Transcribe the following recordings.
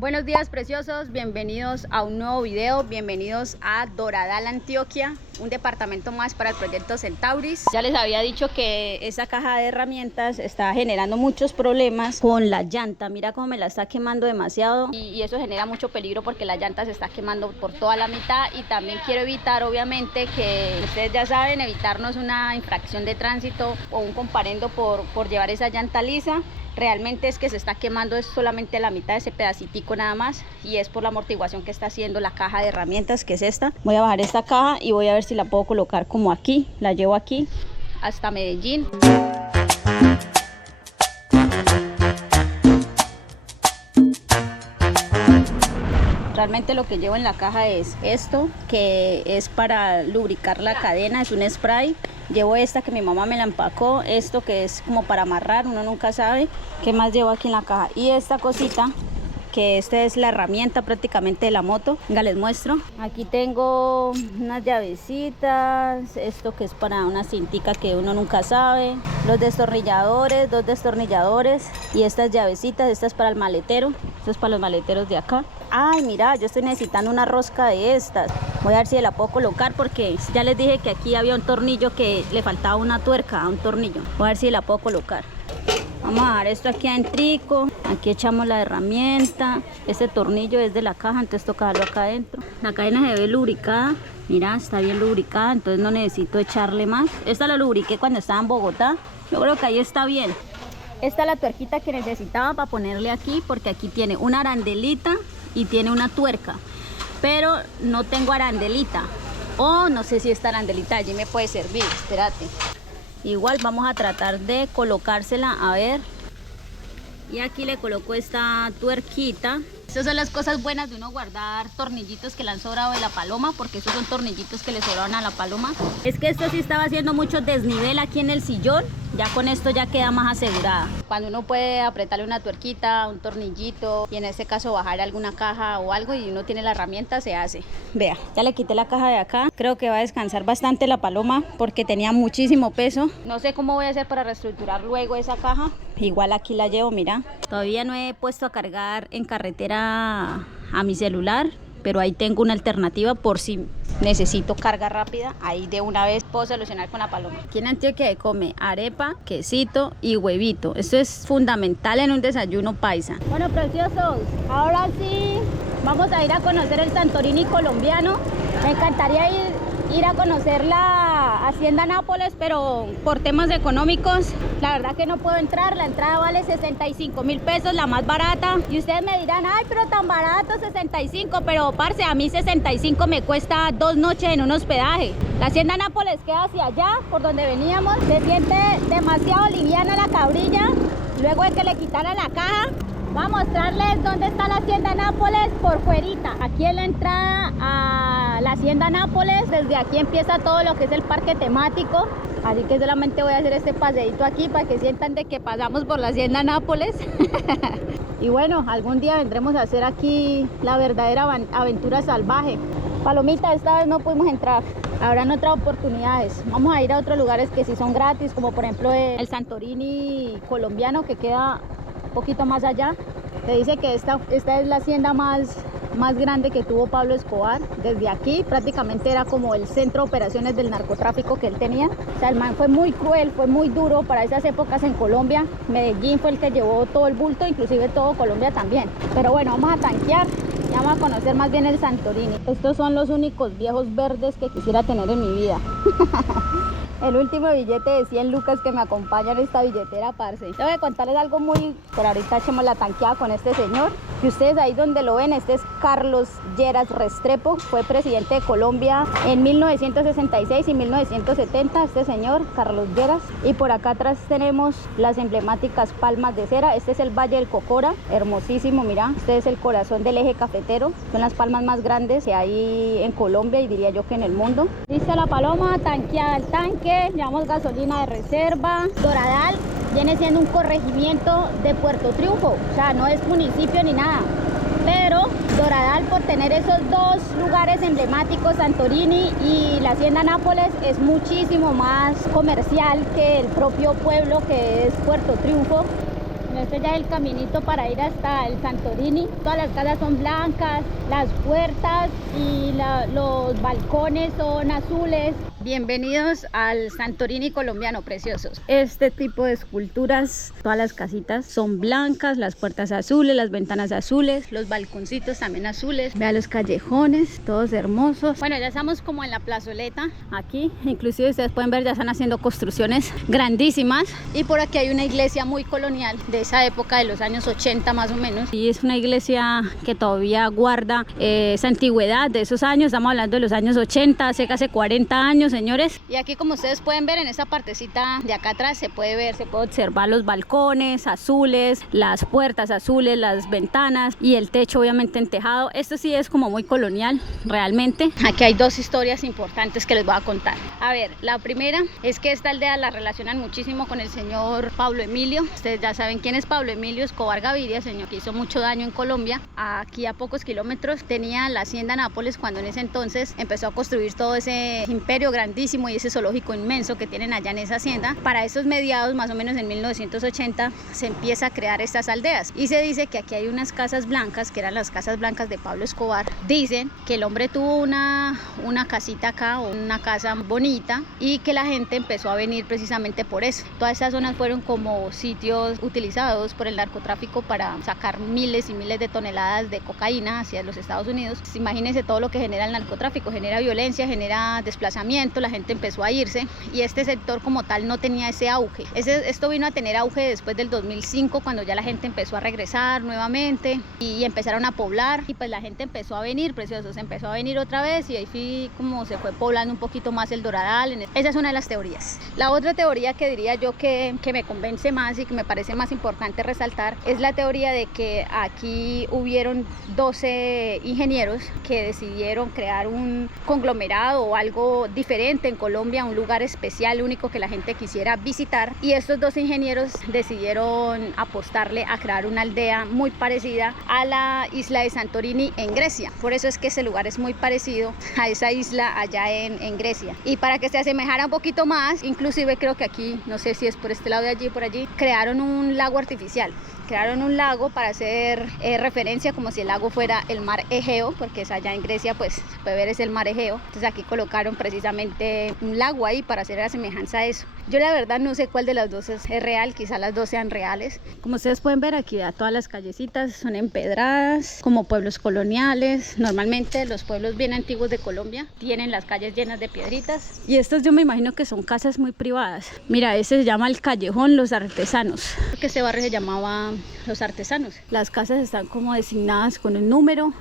Buenos días preciosos, bienvenidos a un nuevo video, bienvenidos a Doradal, Antioquia, un departamento más para el proyecto Centauris. Ya les había dicho que esa caja de herramientas está generando muchos problemas con la llanta. Mira cómo me la está quemando demasiado y eso genera mucho peligro porque la llanta se está quemando por toda la mitad. Y también quiero evitar, obviamente, que ustedes ya saben, evitarnos una infracción de tránsito o un comparendo por llevar esa llanta lisa. Realmente es que se está quemando es solamente la mitad de ese pedacitico nada más, y es por la amortiguación que está haciendo la caja de herramientas, que es esta. Voy a bajar esta caja y voy a ver si la puedo colocar como aquí. La llevo aquí hasta Medellín. Realmente lo que llevo en la caja es esto, que es para lubricar la cadena, es un spray. Llevo esta que mi mamá me la empacó, esto que es como para amarrar, uno nunca sabe. ¿Qué más llevo aquí en la caja? Y esta cosita, que esta es la herramienta prácticamente de la moto. Venga, les muestro. Aquí tengo unas llavecitas, esto que es para una cintica que uno nunca sabe, los destornilladores, dos destornilladores, y estas llavecitas, esta es para el maletero, esto es para los maleteros de acá. Ay, mira, yo estoy necesitando una rosca de estas. Voy a ver si la puedo colocar porque ya les dije que aquí había un tornillo que le faltaba una tuerca a un tornillo. Voy a ver si la puedo colocar. Vamos a dar esto aquí adentrico. Aquí echamos la herramienta. Este tornillo es de la caja, entonces toca darlo acá adentro. La cadena se ve lubricada. Mira, está bien lubricada, entonces no necesito echarle más. Esta la lubriqué cuando estaba en Bogotá. Yo creo que ahí está bien. Esta es la tuerquita que necesitaba para ponerle aquí, porque aquí tiene una arandelita y tiene una tuerca, pero no tengo arandelita, o no sé si esta arandelita allí me puede servir. Espérate, igual vamos a tratar de colocársela, a ver. Y aquí le coloco esta tuerquita. Estas son las cosas buenas de uno guardar tornillitos que le han sobrado de la paloma, porque esos son tornillitos que le sobraron a la paloma. Es que esto sí estaba haciendo mucho desnivel aquí en el sillón. Ya con esto ya queda más asegurada. Cuando uno puede apretarle una tuerquita, un tornillito, y en este caso bajar alguna caja o algo, y uno tiene la herramienta, se hace. Vea, ya le quité la caja de acá. Creo que va a descansar bastante la paloma porque tenía muchísimo peso. No sé cómo voy a hacer para reestructurar luego esa caja. Igual aquí la llevo, mira. Todavía no he puesto a cargar en carretera a mi celular, pero ahí tengo una alternativa por si necesito carga rápida. Ahí de una vez puedo solucionar con la paloma. Aquí en Antioquia se come arepa, quesito y huevito. Esto es fundamental en un desayuno paisa. Bueno, preciosos, ahora sí vamos a ir a conocer el Santorini colombiano. Me encantaría ir a conocer la Hacienda Nápoles, pero por temas económicos la verdad que no puedo entrar. La entrada vale 65.000 pesos, la más barata, y ustedes me dirán, ay, pero tan barato, 65, pero parce, a mí 65 me cuesta 2 noches en un hospedaje. La Hacienda Nápoles queda hacia allá, por donde veníamos. Se siente demasiado liviana la cabrilla luego de que le quitaran la caja. Voy a mostrarles dónde está la Hacienda Nápoles por fuerita. Aquí en la entrada a la Hacienda Nápoles, desde aquí empieza todo lo que es el parque temático. Así que solamente voy a hacer este paseíto aquí para que sientan de que pasamos por la Hacienda Nápoles. Y bueno, algún día vendremos a hacer aquí la verdadera aventura salvaje. Palomita, esta vez no pudimos entrar. Habrán otras oportunidades. Vamos a ir a otros lugares que sí son gratis, como por ejemplo el Santorini colombiano, que queda un poquito más allá. Se dice que esta es la hacienda más grande que tuvo Pablo Escobar. Desde aquí prácticamente era como el centro de operaciones del narcotráfico que él tenía. O sea, el man fue muy cruel, fue muy duro para esas épocas en Colombia. Medellín fue el que llevó todo el bulto, inclusive todo Colombia también. Pero bueno, vamos a tanquear y vamos a conocer más bien el Santorini. Estos son los únicos viejos verdes que quisiera tener en mi vida. El último billete de 100 lucas que me acompaña en esta billetera, parce. Tengo que contarles algo muy... Por ahorita echemos la tanqueada con este señor. Y ustedes ahí donde lo ven, este es Carlos Lleras Restrepo. Fue presidente de Colombia en 1966 y 1970, este señor, Carlos Lleras. Y por acá atrás tenemos las emblemáticas palmas de cera. Este es el Valle del Cocora, hermosísimo, mira. Este es el corazón del eje cafetero. Son las palmas más grandes que hay en Colombia y diría yo que en el mundo. Lista la paloma, tanqueada el tanque. Llevamos gasolina de reserva. Doradal viene siendo un corregimiento de Puerto Triunfo, o sea, no es municipio ni nada, pero Doradal, por tener esos dos lugares emblemáticos, Santorini y la Hacienda Nápoles, es muchísimo más comercial que el propio pueblo que es Puerto Triunfo. Bueno, este ya es el caminito para ir hasta el Santorini. Todas las casas son blancas, las puertas y los balcones son azules. Bienvenidos al Santorini colombiano, preciosos. Este tipo de esculturas, todas las casitas son blancas, las puertas azules, las ventanas azules, los balconcitos también azules. Vean los callejones, todos hermosos. Bueno, ya estamos como en la plazoleta aquí. Inclusive ustedes pueden ver, ya están haciendo construcciones grandísimas. Y por aquí hay una iglesia muy colonial de esa época, de los años 80 más o menos. Y es una iglesia que todavía guarda esa antigüedad de esos años. Estamos hablando de los años 80, hace casi 40 años, señores. Y aquí, como ustedes pueden ver, en esta partecita de acá atrás se puede observar los balcones azules, las puertas azules, las ventanas y el techo obviamente en tejado. Esto sí es como muy colonial realmente. Aquí hay dos historias importantes que les voy a contar. A ver, la primera es que esta aldea la relacionan muchísimo con el señor Pablo Emilio. Ustedes ya saben quién es Pablo Emilio Escobar Gaviria, señor que hizo mucho daño en Colombia. Aquí a pocos kilómetros tenía la hacienda Nápoles, cuando en ese entonces empezó a construir todo ese imperio grandísimo y ese zoológico inmenso que tienen allá en esa hacienda. Para esos mediados, más o menos en 1980, se empieza a crear estas aldeas y se dice que aquí hay unas casas blancas, que eran las casas blancas de Pablo Escobar. Dicen que el hombre tuvo una casita acá, o una casa bonita, y que la gente empezó a venir precisamente por eso. Todas estas zonas fueron como sitios utilizados por el narcotráfico para sacar miles y miles de toneladas de cocaína hacia los Estados Unidos. Pues imagínense todo lo que genera el narcotráfico, genera violencia, genera desplazamiento, la gente empezó a irse y este sector como tal no tenía ese auge. Esto vino a tener auge después del 2005, cuando ya la gente empezó a regresar nuevamente y empezaron a poblar, y pues la gente empezó a venir, preciosos, empezó a venir otra vez, y ahí fue como se fue poblando un poquito más el Doradal. Esa es una de las teorías. La otra teoría que diría yo que me convence más y que me parece más importante resaltar es la teoría de que aquí hubieron 12 ingenieros que decidieron crear un conglomerado o algo diferente en Colombia, un lugar especial, único, que la gente quisiera visitar, y estos 12 ingenieros decidieron apostarle a crear una aldea muy parecida a la isla de Santorini en Grecia. Por eso es que ese lugar es muy parecido a esa isla allá en Grecia, y para que se asemejara un poquito más, inclusive creo que aquí, no sé si es por este lado de allí o por allí, crearon un lago artificial. Crearon un lago para hacer referencia como si el lago fuera el mar Egeo, porque es allá en Grecia, pues se puede ver, es el mar Egeo. Entonces aquí colocaron precisamente un lago ahí para hacer la semejanza a eso. Yo la verdad no sé cuál de las dos es real, quizá las dos sean reales. Como ustedes pueden ver aquí, todas las callecitas son empedradas, como pueblos coloniales. Normalmente los pueblos bien antiguos de Colombia tienen las calles llenas de piedritas. Y estas yo me imagino que son casas muy privadas. Mira, ese se llama el callejón Los Artesanos, porque este barrio se llamaba Los Artesanos. Las casas están como designadas con un número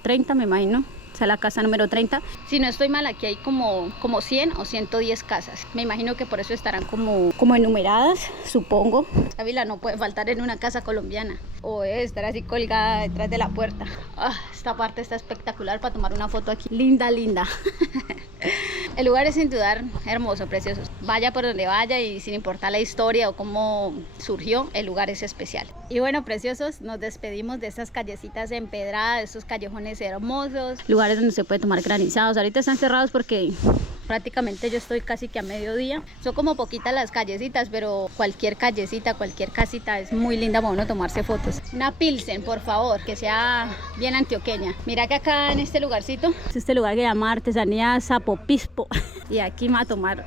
30, me imagino. O sea, la casa número 30. Si no estoy mal, aquí hay como 100 o 110 casas. Me imagino que por eso estarán como enumeradas, supongo. La vila no puede faltar en una casa colombiana, o debe estar así colgada detrás de la puerta. Esta parte está espectacular para tomar una foto aquí. Linda, linda. El lugar es sin dudar hermoso, precioso. Vaya por donde vaya y sin importar la historia o cómo surgió, el lugar es especial. Y bueno, preciosos, nos despedimos de estas callecitas empedradas, de estos callejones hermosos, lugares donde se puede tomar granizados. Ahorita están cerrados porque prácticamente yo estoy casi que a mediodía. Son como poquitas las callecitas, pero cualquier callecita, cualquier casita es muy linda para uno tomarse fotos. Una pilsen, por favor, que sea bien antioqueña. Mira que acá en este lugarcito, es este lugar que se llama Artesanía Zapopispo, y aquí me va a tomar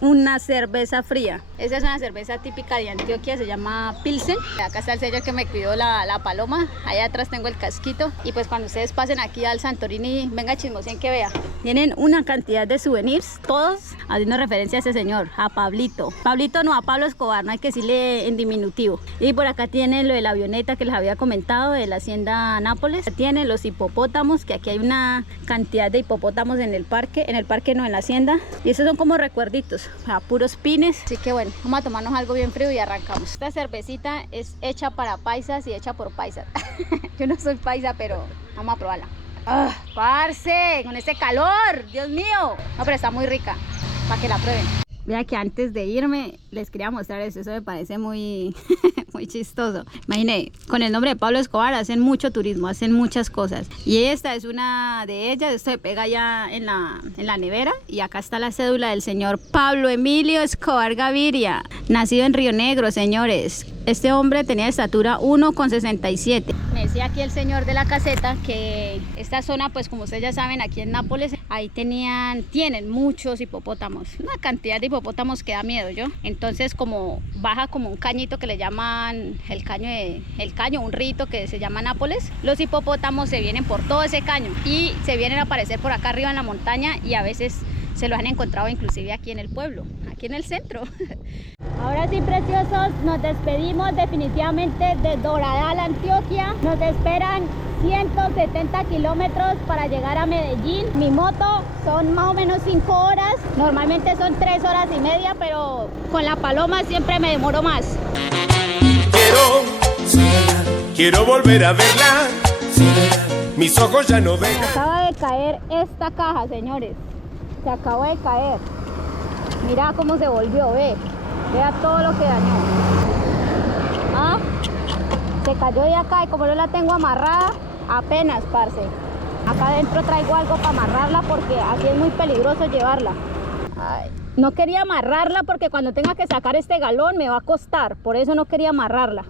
una cerveza fría. Esa es una cerveza típica de Antioquia, se llama Pilsen. Acá está el sello que me cuidó la paloma, allá atrás tengo el casquito. Y pues cuando ustedes pasen aquí al Santorini, venga chismosien que vea. Tienen una cantidad de souvenirs, todos haciendo referencia a ese señor, a Pablito. Pablito no, a Pablo Escobar, no hay que decirle en diminutivo. Y por acá tienen lo de la avioneta que les había comentado, de la hacienda Nápoles. Tienen los hipopótamos, que aquí hay una cantidad de hipopótamos en el parque no, en la hacienda. Y esos son como recuerditos, a puros pines. Así que bueno, vamos a tomarnos algo bien frío y arrancamos. Esta cervecita es hecha para paisas y hecha por paisas. Yo no soy paisa, pero vamos a probarla. Parce, con este calor, Dios mío. No, pero está muy rica, para que la prueben. Vea que antes de irme les quería mostrar eso me parece muy, muy chistoso. Imagínate, con el nombre de Pablo Escobar hacen mucho turismo, hacen muchas cosas. Y esta es una de ellas, esto se pega ya en la nevera. Y acá está la cédula del señor Pablo Emilio Escobar Gaviria, nacido en Río Negro, señores. Este hombre tenía estatura 1,67. Me decía aquí el señor de la caseta que esta zona, pues como ustedes ya saben, aquí en Nápoles, ahí tienen muchos hipopótamos, una cantidad de hipopótamos que da miedo, ¿yo? Entonces como baja como un cañito que le llaman el caño, un rito que se llama Nápoles, los hipopótamos se vienen por todo ese caño y se vienen a aparecer por acá arriba en la montaña y a veces se los han encontrado inclusive aquí en el pueblo, aquí en el centro. Ahora sí, preciosos, nos despedimos definitivamente de Doradal, Antioquia. Nos esperan 170 kilómetros para llegar a Medellín. Mi moto son más o menos 5 horas, normalmente son 3 horas y media, pero con la Paloma siempre me demoro más. Quiero volver a verla, mis ojos ya no ven. Acaba de caer esta caja, señores, se acabó de caer. Mira cómo se volvió, vea todo lo que dañó. ¿Ah? Se cayó de acá y como no la tengo amarrada, apenas, parce. Acá adentro traigo algo para amarrarla porque así es muy peligroso llevarla. Ay, no quería amarrarla porque cuando tenga que sacar este galón me va a costar, por eso no quería amarrarla.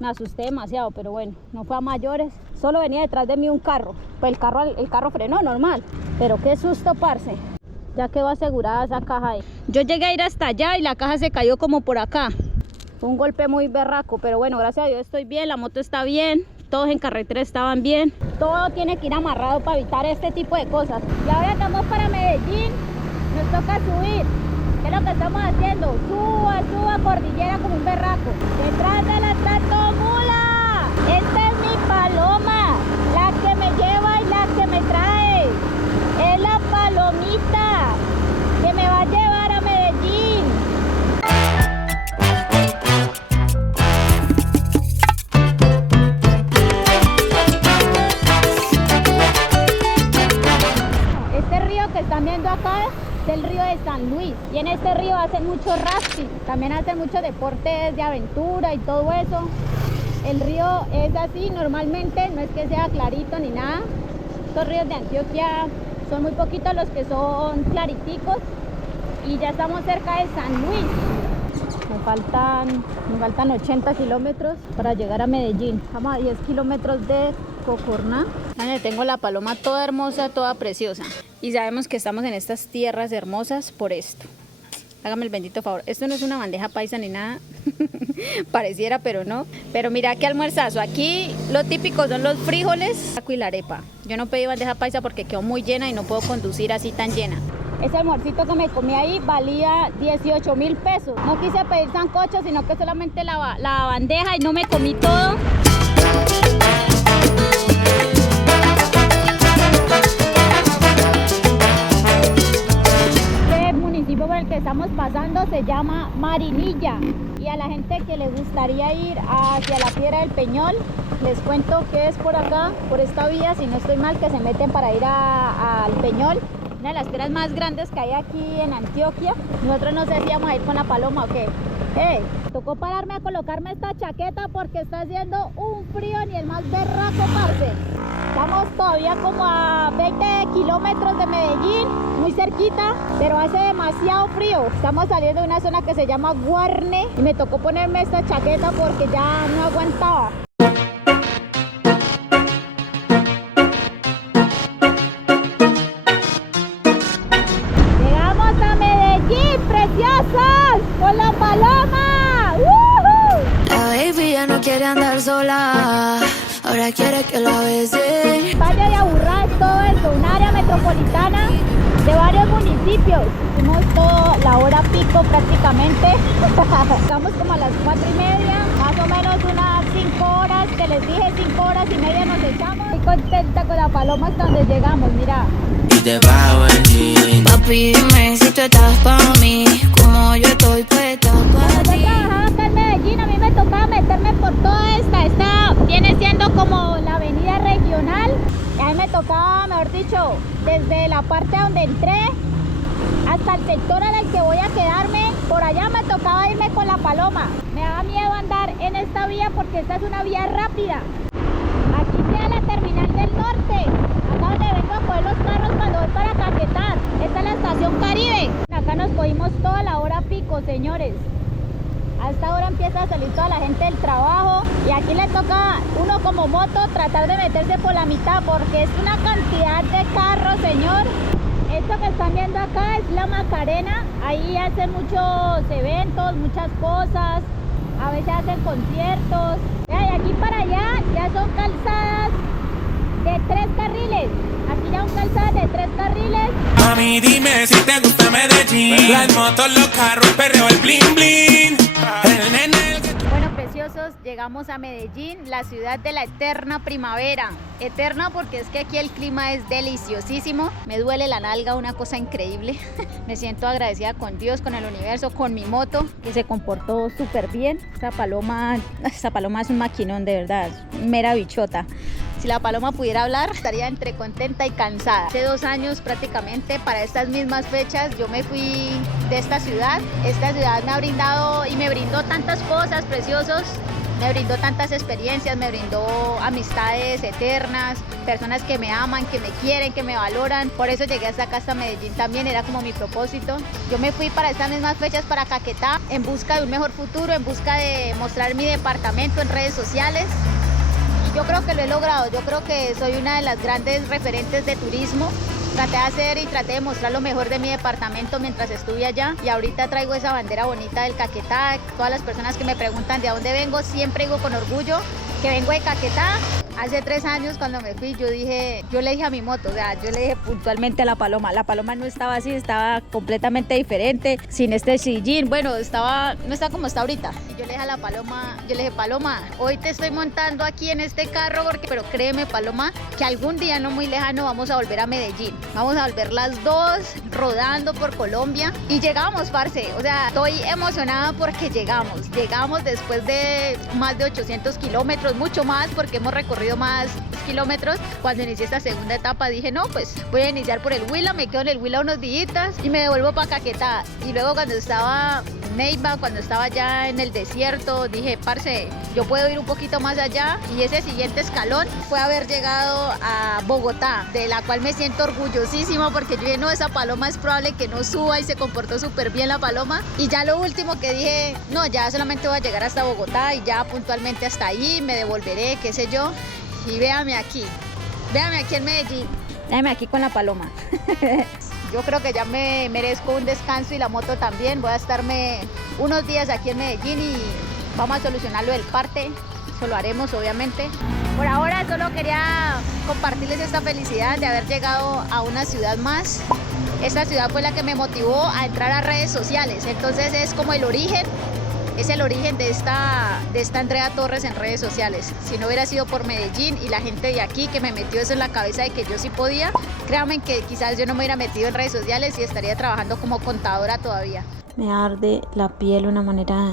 Me asusté demasiado, pero bueno, no fue a mayores. Solo venía detrás de mí un carro. Pues el carro frenó normal, pero qué susto, parce. Ya quedó asegurada esa caja ahí. Yo llegué a ir hasta allá y la caja se cayó como por acá. Fue un golpe muy berraco, pero bueno, gracias a Dios estoy bien, la moto está bien, todos en carretera estaban bien. Todo tiene que ir amarrado para evitar este tipo de cosas. Y ahora estamos para Medellín, nos toca subir. ¿Qué es lo que estamos haciendo? Suba cordillera como un berraco. Detrás de la tratomula. Esta es mi Paloma, la que me lleva y la que me trae. Es la Palomita que me va a llevar a Medellín. Este río que están viendo acá es el río de San Luis y en este río hacen mucho rafting, también hacen muchos deportes de aventura y todo eso. El río es así normalmente, no es que sea clarito ni nada. Estos ríos de Antioquia son muy poquitos los que son clariticos y ya estamos cerca de San Luis. Me faltan 80 kilómetros para llegar a Medellín. Estamos a 10 kilómetros de Cocorná. Donde tengo la Paloma toda hermosa, toda preciosa. Y sabemos que estamos en estas tierras hermosas por esto. Hágame el bendito favor. Esto no es una bandeja paisa ni nada. Pareciera, pero no. Pero mira qué almuerzazo. Aquí lo típico son los frijoles y la arepa. Yo no pedí bandeja paisa porque quedó muy llena y no puedo conducir así tan llena. Ese almuercito que me comí ahí valía 18.000 pesos. No quise pedir sancocho, sino que solamente la bandeja y no me comí todo. Por el que estamos pasando se llama Marinilla y a la gente que le gustaría ir hacia la Piedra del Peñol les cuento que es por acá, por esta vía, si no estoy mal, que se meten para ir al Peñol, una de las piedras más grandes que hay aquí en Antioquia. Nosotros no sé si vamos a ir con la Paloma o qué. Tocó pararme a colocarme esta chaqueta porque está haciendo un frío ni el más berraco, parce. Estamos todavía como a 20 kilómetros de Medellín, muy cerquita, pero hace demasiado frío. Estamos saliendo de una zona que se llama Guarne y me tocó ponerme esta chaqueta porque ya no aguantaba. Llegamos a Medellín, preciosas, con la Paloma. ¡Woohoo! La baby ya no quiere andar sola. Ahora quiere que la bese. Valle de Aburrá es todo esto, un área metropolitana de varios municipios. Hicimos toda la hora pico prácticamente. Estamos como a las 4:30, más o menos unas 5 horas, que les dije 5 horas y media nos echamos. Estoy contenta con la Paloma hasta donde llegamos, mira. Y te pago el jean. Papi, dime si tú estás pa' mí, como yo estoy puesta pa' Cuando yo ti. trabajaba acá en Medellín, a mí me tocaba meterme por toda esta viene siendo como la avenida regional. Y a mí me tocaba, mejor dicho, desde la parte donde entré hasta el sector al que voy a quedarme. Por allá me tocaba irme con la Paloma. Me daba miedo andar en esta vía porque esta es una vía rápida. Aquí queda la terminal del norte, acá donde vengo a coger los carros cuando voy para Caquetá. Esta es la estación Caribe. Acá nos cogimos toda la hora pico, señores. A esta hora empieza a salir toda la gente del trabajo y aquí le toca uno como moto tratar de meterse por la mitad porque es una cantidad de carros, señor. Esto que están viendo acá es la Macarena. Ahí hacen muchos eventos, muchas cosas. A veces hacen conciertos. Y aquí para allá ya son calzadas de 3 carriles. Aquí ya son calzadas de 3 carriles. Mami, dime si te gusta Medellín. Las motos, los carros, el perreo, el bling bling. Bueno, preciosos, llegamos a Medellín, la ciudad de la eterna primavera. Eterna porque es que aquí el clima es deliciosísimo. Me duele la nalga, una cosa increíble. Me siento agradecida con Dios, con el universo, con mi moto, que se comportó súper bien. Esta paloma es un maquinón, de verdad, mera bichota. Si la Paloma pudiera hablar, estaría entre contenta y cansada. Hace 2 años prácticamente, para estas mismas fechas, yo me fui de esta ciudad. Esta ciudad me ha brindado y me brindó tantas cosas preciosos. Me brindó tantas experiencias, me brindó amistades eternas, personas que me aman, que me quieren, que me valoran. Por eso llegué hasta acá, hasta Medellín también, era como mi propósito. Yo me fui para estas mismas fechas para Caquetá en busca de un mejor futuro, en busca de mostrar mi departamento en redes sociales. Yo creo que lo he logrado, yo creo que soy una de las grandes referentes de turismo. Traté de hacer y traté de mostrar lo mejor de mi departamento mientras estuve allá y ahorita traigo esa bandera bonita del Caquetá. Todas las personas que me preguntan de dónde vengo, siempre digo con orgullo que vengo de Caquetá. Hace 3 años cuando me fui yo le dije a mi moto, o sea, yo le dije puntualmente a la Paloma no estaba así, estaba completamente diferente, sin este sillín, bueno, no estaba como está ahorita. Y yo le dije a la Paloma, Paloma, hoy te estoy montando aquí en este carro, pero créeme, Paloma, que algún día no muy lejano vamos a volver a Medellín, vamos a volver las dos rodando por Colombia y llegamos, parce, o sea, estoy emocionada porque llegamos después de más de 800 kilómetros, mucho más porque hemos recorrido más kilómetros. Cuando inicié esta segunda etapa dije no, pues voy a iniciar por el Huila, me quedo en el Huila unos días y me devuelvo para Caquetá. Y luego cuando estaba en Neiva, cuando estaba ya en el desierto, dije, parce, yo puedo ir un poquito más allá, y ese siguiente escalón fue haber llegado a Bogotá, de la cual me siento orgullosísima porque yo dije, no, esa Paloma es probable que no suba, y se comportó súper bien la Paloma. Y ya lo último que dije, no, ya solamente voy a llegar hasta Bogotá y ya puntualmente hasta ahí me devolveré, qué sé yo. Y véame aquí en Medellín, véame aquí con la Paloma. Yo creo que ya me merezco un descanso y la moto también. Voy a estarme unos días aquí en Medellín y vamos a solucionar lo del parte. Eso lo haremos, obviamente. Por ahora solo quería compartirles esta felicidad de haber llegado a una ciudad más. Esta ciudad fue la que me motivó a entrar a redes sociales. Entonces es como el origen. Es el origen de esta Andrea Torres en redes sociales. Si no hubiera sido por Medellín y la gente de aquí que me metió eso en la cabeza de que yo sí podía, créanme que quizás yo no me hubiera metido en redes sociales y estaría trabajando como contadora todavía. Me arde la piel de una manera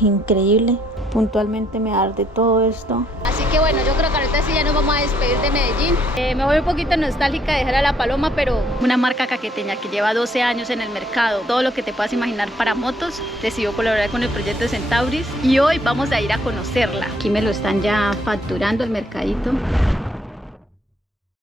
increíble. Puntualmente me arde todo esto. Así que bueno, yo creo que ahorita sí ya nos vamos a despedir de Medellín. Me voy un poquito nostálgica de dejar a la Paloma, pero una marca caqueteña que lleva 12 años en el mercado. Todo lo que te puedas imaginar para motos. Decidió colaborar con el proyecto de Centauris y hoy vamos a ir a conocerla. Aquí me lo están ya facturando el mercadito.